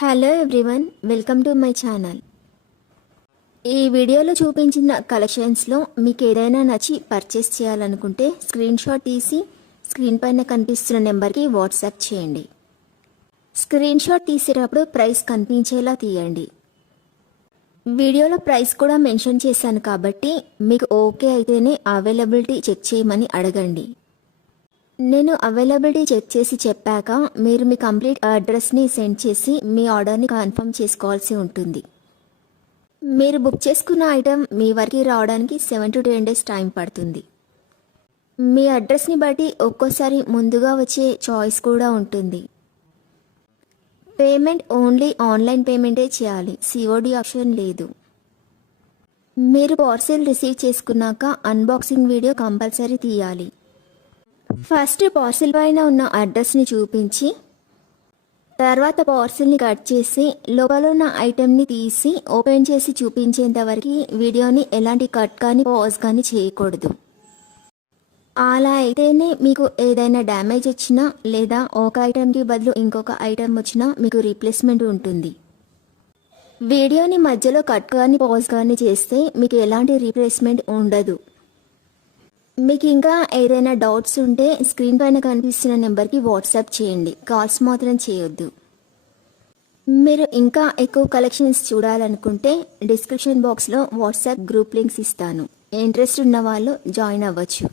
Hello everyone, welcome to my channel. ఈ వీడియోలో చూపించిన కలెక్షన్స్లో మీకు ఏదైనా నచ్చి పర్చేస్ చేయాలనుకుంటే స్క్రీన్ షాట్ తీసి స్క్రీన్ పైన కనిపిస్తున్న నెంబర్కి వాట్సాప్ చేయండి. స్క్రీన్ షాట్ తీసేటప్పుడు ప్రైస్ కనిపించేలా తీయండి. వీడియోలో ప్రైస్ కూడా మెన్షన్ చేశాను కాబట్టి మీకు ఓకే అయితేనే అవైలబిలిటీ చెక్ చేయమని అడగండి. నేను అవైలబిలిటీ చెక్ చేసి చెప్పాక మీరు మీ కంప్లీట్ అడ్రస్ని సెండ్ చేసి మీ ఆర్డర్ని కన్ఫర్మ్ చేసుకోవాల్సి ఉంటుంది. మీరు బుక్ చేసుకున్న ఐటెం మీ వరకు రావడానికి 7 to 10 days టైం పడుతుంది. మీ అడ్రస్ని బట్టి ఒక్కోసారి ముందుగా వచ్చే చాయిస్ కూడా ఉంటుంది. పేమెంట్ ఓన్లీ ఆన్లైన్ పేమెంటే చేయాలి, సిఓడి ఆప్షన్ లేదు. మీరు పార్సిల్ రిసీవ్ చేసుకున్నాక అన్బాక్సింగ్ వీడియో కంపల్సరీ తీయాలి. ఫస్ట్ పార్సిల్ పైన ఉన్న అడ్రస్ని చూపించి తర్వాత పార్సిల్ని కట్ చేసి లోపల ఉన్న ఐటెంని తీసి ఓపెన్ చేసి చూపించేంత వరకు వీడియోని ఎలాంటి కట్ కానీ పాజ్ కానీ చేయకూడదు. అలా అయితేనే మీకు ఏదైనా డ్యామేజ్ వచ్చినా లేదా ఒక ఐటెంకి బదులు ఇంకొక ఐటెం వచ్చినా మీకు రీప్లేస్మెంట్ ఉంటుంది. వీడియోని మధ్యలో కట్ కానీ పాజ్ కానీ చేస్తే మీకు ఎలాంటి రీప్లేస్మెంట్ ఉండదు. మీకు ఇంకా ఏదైనా డౌట్స్ ఉంటే స్క్రీన్ పైన కనిపిస్తున్న నెంబర్కి వాట్సాప్ చేయండి, కాల్స్ మాత్రం చేయొద్దు. మీరు ఇంకా ఎక్కువ కలెక్షన్స్ చూడాలనుకుంటే డిస్క్రిప్షన్ బాక్స్లో వాట్సాప్ గ్రూప్ లింక్స్ ఇస్తాను, ఇంట్రెస్ట్ ఉన్న వాళ్ళు జాయిన్ అవ్వచ్చు.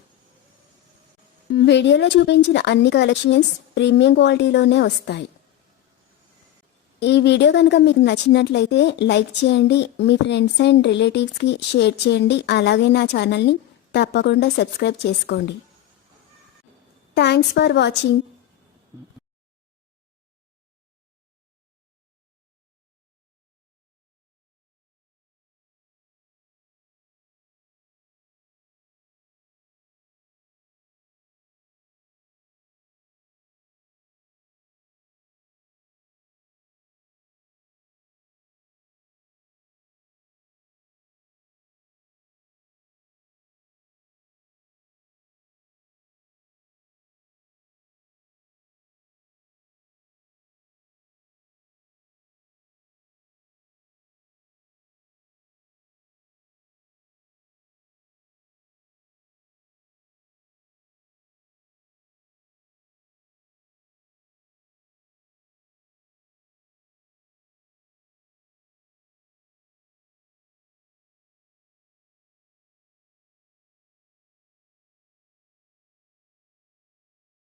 వీడియోలో చూపించిన అన్ని కలెక్షన్స్ ప్రీమియం క్వాలిటీలోనే వస్తాయి. ఈ వీడియో కనుక మీకు నచ్చినట్లయితే లైక్ చేయండి, మీ ఫ్రెండ్స్ అండ్ రిలేటివ్స్కి షేర్ చేయండి. అలాగే నా ఛానల్ని తప్పకుండా సబ్స్క్రైబ్ చేసుకోండి. Thanks for watching.